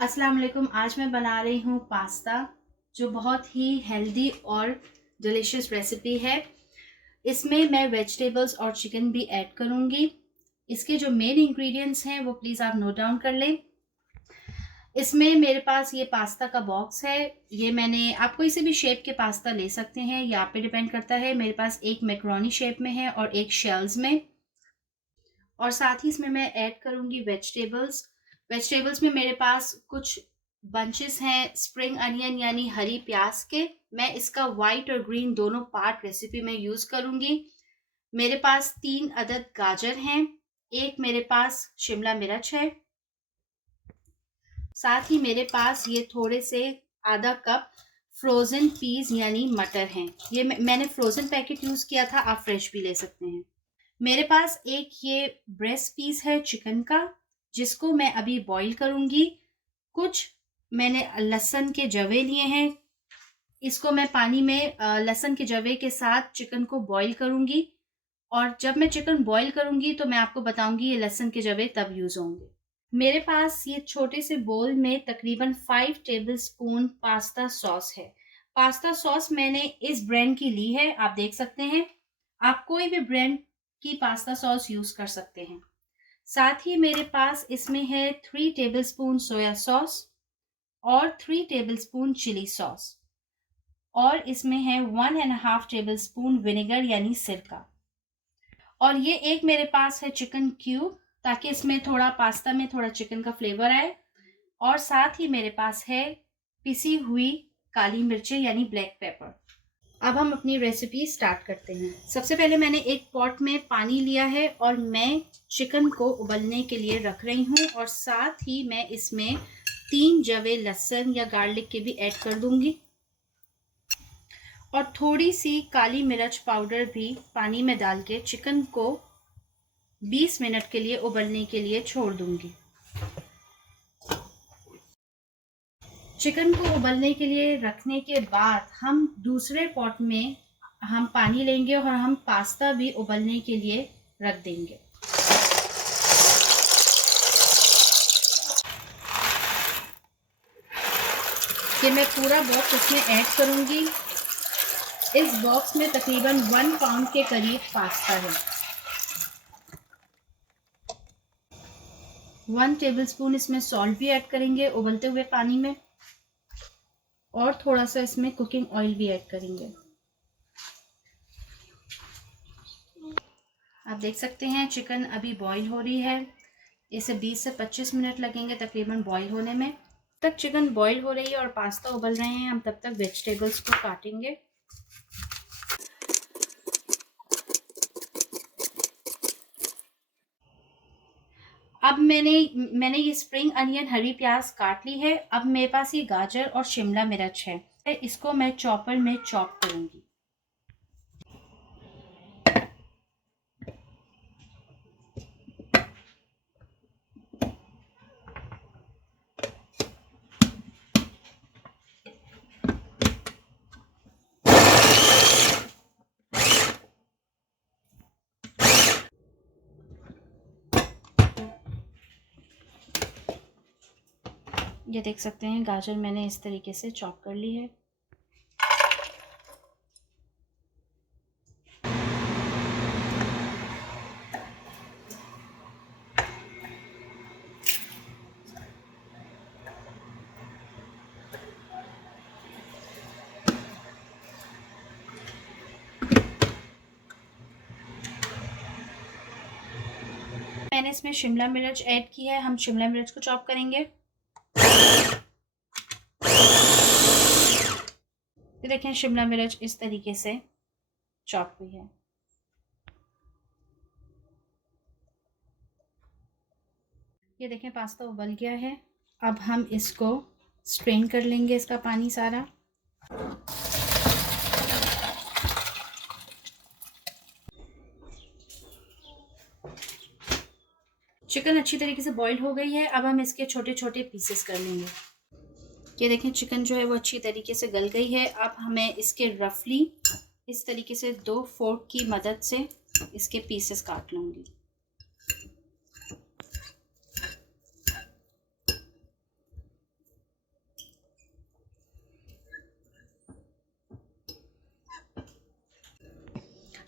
अस्सलाम वालेकुम। आज मैं बना रही हूँ पास्ता, जो बहुत ही हेल्दी और डिलीशियस रेसिपी है। इसमें मैं वेजिटेबल्स और चिकन भी ऐड करूँगी। इसके जो मेन इंग्रेडिएंट्स हैं वो प्लीज़ आप नोट डाउन कर लें। इसमें मेरे पास ये पास्ता का बॉक्स है। ये मैंने आप कोई से भी शेप के पास्ता ले सकते हैं, ये आप पे डिपेंड करता है। मेरे पास एक मैक्रोनी शेप में है और एक शेल्स में। और साथ ही इसमें मैं ऐड करूँगी वेजिटेबल्स। वेजिटेबल्स में मेरे पास कुछ बंचेस हैं स्प्रिंग अनियन यानी हरी प्याज के। मैं इसका वाइट और ग्रीन दोनों पार्ट रेसिपी में यूज़ करूँगी। मेरे पास 3 अदद गाजर हैं, एक मेरे पास शिमला मिर्च है। साथ ही मेरे पास ये थोड़े से आधा कप फ्रोज़न पीस यानी मटर हैं। ये मैंने फ्रोज़न पैकेट यूज़ किया था, आप फ्रेश भी ले सकते हैं। मेरे पास एक ये ब्रेस्ट पीस है चिकन का, जिसको मैं अभी बॉईल करूँगी। कुछ मैंने लहसुन के जवे लिए हैं, इसको मैं पानी में लहसुन के जवे के साथ चिकन को बॉईल करूँगी। और जब मैं चिकन बॉईल करूँगी तो मैं आपको बताऊँगी ये लहसुन के जवे तब यूज़ होंगे। मेरे पास ये छोटे से बोल में तकरीबन 5 टेबलस्पून पास्ता सॉस है। पास्ता सॉस मैंने इस ब्रांड की ली है, आप देख सकते हैं। आप कोई भी ब्रांड की पास्ता सॉस यूज़ कर सकते हैं। साथ ही मेरे पास इसमें है 3 टेबलस्पून सोया सॉस और 3 टेबलस्पून चिली सॉस, और इसमें है 1.5 टेबलस्पून विनेगर यानी सिरका। और ये एक मेरे पास है चिकन क्यूब, ताकि इसमें थोड़ा पास्ता में थोड़ा चिकन का फ्लेवर आए। और साथ ही मेरे पास है पिसी हुई काली मिर्चें यानी ब्लैक पेपर। अब हम अपनी रेसिपी स्टार्ट करते हैं। सबसे पहले मैंने एक पॉट में पानी लिया है और मैं चिकन को उबलने के लिए रख रही हूँ, और साथ ही मैं इसमें 3 जवे लहसुन या गार्लिक के भी ऐड कर दूंगी, और थोड़ी सी काली मिर्च पाउडर भी पानी में डाल के चिकन को 20 मिनट के लिए उबलने के लिए छोड़ दूंगी। चिकन को उबलने के लिए रखने के बाद हम दूसरे पॉट में हम पानी लेंगे और हम पास्ता भी उबलने के लिए रख देंगे। ये मैं पूरा बॉक्स इसमें ऐड करूंगी। इस बॉक्स में तकरीबन 1 पाउंड के करीब पास्ता है। 1 टेबलस्पून इसमें सॉल्ट भी ऐड करेंगे उबलते हुए पानी में, और थोड़ा सा इसमें कुकिंग ऑयल भी ऐड करेंगे। आप देख सकते हैं चिकन अभी बॉईल हो रही है। इसे 20 से 25 मिनट लगेंगे तकरीबन बॉईल होने में। तब तक चिकन बॉईल हो रही है और पास्ता उबल रहे हैं, हम तब तक वेजिटेबल्स को काटेंगे। अब मैंने ये स्प्रिंग अनियन हरी प्याज काट ली है। अब मेरे पास ये गाजर और शिमला मिर्च है, इसको मैं चॉपर में चॉप करूंगी। ये देख सकते हैं गाजर मैंने इस तरीके से चॉप कर ली है। मैंने इसमें शिमला मिर्च ऐड की है, हम शिमला मिर्च को चॉप करेंगे। ये देखें शिमला मिर्च इस तरीके से चॉप हुई है। ये देखें पास्ता उबल गया है। अब हम इसको स्ट्रेन कर लेंगे, इसका पानी सारा। चिकन अच्छी तरीके से बॉईल हो गई है। अब हम इसके छोटे छोटे पीसेस कर लेंगे। ये देखें चिकन जो है वो अच्छी तरीके से गल गई है। अब हमें इसके रफली इस तरीके से 2 फोर्क की मदद से इसके पीसेस काट लूँगी।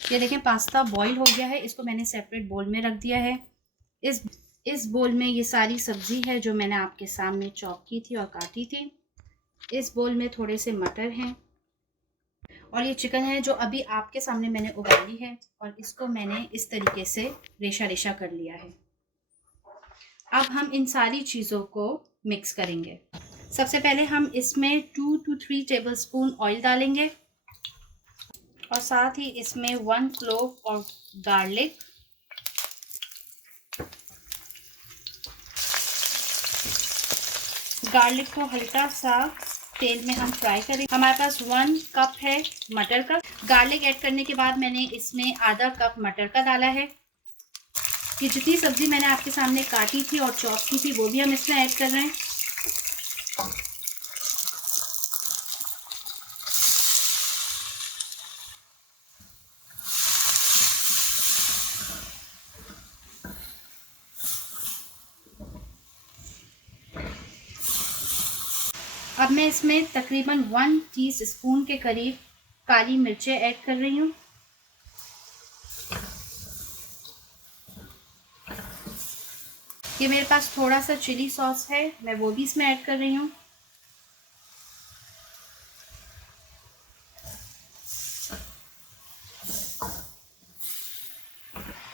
ये देखें पास्ता बॉईल हो गया है, इसको मैंने सेपरेट बोल में रख दिया है। इस बोल में ये सारी सब्जी है जो मैंने आपके सामने चॉप की थी और काटी थी। इस बोल में थोड़े से मटर हैं और ये चिकन है जो अभी आपके सामने मैंने उबाली है और इसको मैंने इस तरीके से रेशा रेशा कर लिया है। अब हम इन सारी चीज़ों को मिक्स करेंगे। सबसे पहले हम इसमें 2 to 3 टेबलस्पून ऑयल डालेंगे और साथ ही इसमें 1 क्लोव और गार्लिक, गार्लिक को हल्का सा तेल में हम फ्राई करें। हमारे पास 1 कप है मटर का। गार्लिक ऐड करने के बाद मैंने इसमें आधा कप मटर का डाला है। ये जितनी सब्जी मैंने आपके सामने काटी थी और चॉप की थी वो भी हम इसमें ऐड कर रहे हैं। अब मैं इसमें तकरीबन 1 टीस्पून के करीब काली मिर्चें ऐड कर रही हूँ। ये मेरे पास थोड़ा सा चिली सॉस है, मैं वो भी इसमें ऐड कर रही हूँ।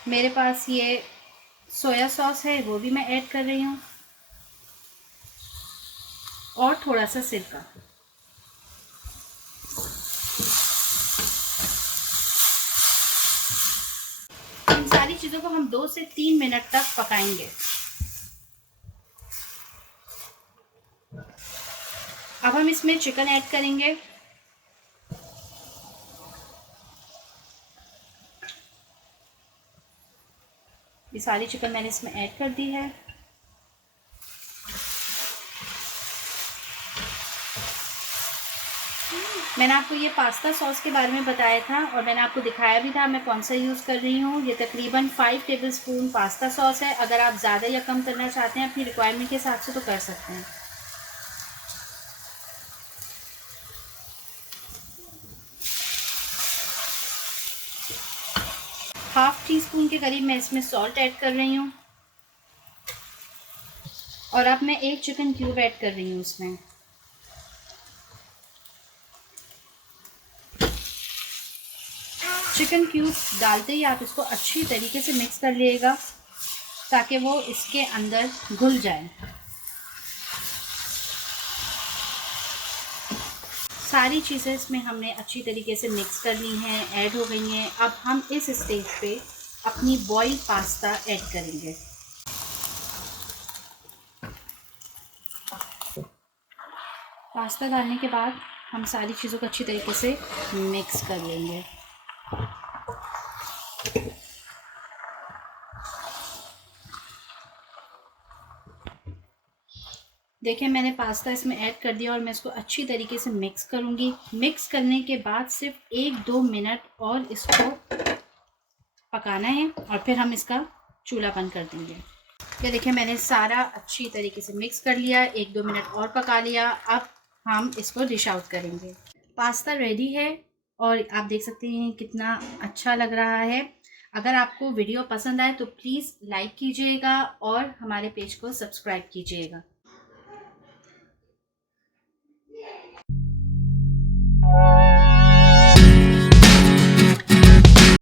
मेरे पास ये सोया सॉस है, वो भी मैं ऐड कर रही हूँ और थोड़ा सा सिरका। इन सारी चीज़ों को हम 2 से 3 मिनट तक पकाएंगे। अब हम इसमें चिकन ऐड करेंगे। ये सारी चिकन मैंने इसमें ऐड कर दी है। मैंने आपको ये पास्ता सॉस के बारे में बताया था और मैंने आपको दिखाया भी था मैं कौन सा यूज़ कर रही हूँ। ये तकरीबन 5 टेबलस्पून पास्ता सॉस है। अगर आप ज़्यादा या कम करना चाहते हैं अपनी रिक्वायरमेंट के हिसाब से तो कर सकते हैं। हाफ टी स्पून के करीब मैं इसमें सॉल्ट ऐड कर रही हूँ और अब मैं 1 चिकन क्यूब ऐड कर रही हूँ इसमें। चिकन क्यूब डालते ही आप इसको अच्छी तरीके से मिक्स कर लीजिएगा ताकि वो इसके अंदर घुल जाए। सारी चीज़ें इसमें हमने अच्छी तरीके से मिक्स कर ली हैं, ऐड हो गई हैं। अब हम इस स्टेज पे अपनी बॉइल्ड पास्ता ऐड करेंगे। पास्ता डालने के बाद हम सारी चीज़ों को अच्छी तरीके से मिक्स कर लेंगे। देखिए मैंने पास्ता इसमें ऐड कर दिया और मैं इसको अच्छी तरीके से मिक्स करूँगी। मिक्स करने के बाद सिर्फ 1-2 मिनट और इसको पकाना है और फिर हम इसका चूल्हा बंद कर देंगे। ये देखिए मैंने सारा अच्छी तरीके से मिक्स कर लिया, 1-2 मिनट और पका लिया। अब हम इसको डिश आउट करेंगे। पास्ता रेडी है और आप देख सकते हैं कितना अच्छा लग रहा है। अगर आपको वीडियो पसंद आए तो प्लीज़ लाइक कीजिएगा और हमारे पेज को सब्सक्राइब कीजिएगा।